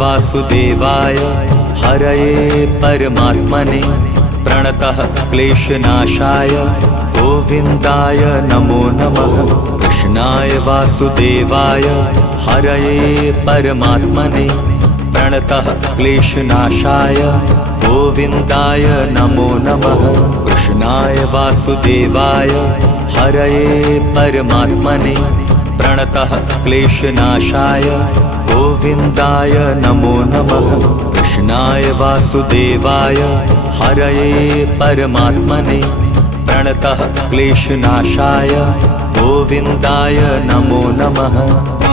वासुदेवाय हरये परमात्मने प्रणतः क्लेशनाशाय गोविन्दाय नमो नमः। कृष्णाय वासुदेवाय हरये परमात्मने प्रणतः क्लेशनाशाय गोविन्दाय नमो नमः। कृष्णाय वासुदेवाय हरये परमात्मने प्रणतः क्लेशनाशाय गोविन्दाय नमो नमः। कृष्णाय वासुदेवाय हरये परमात्मने प्रणतः क्लेशनाशाय गोविन्दाय नमो नमः।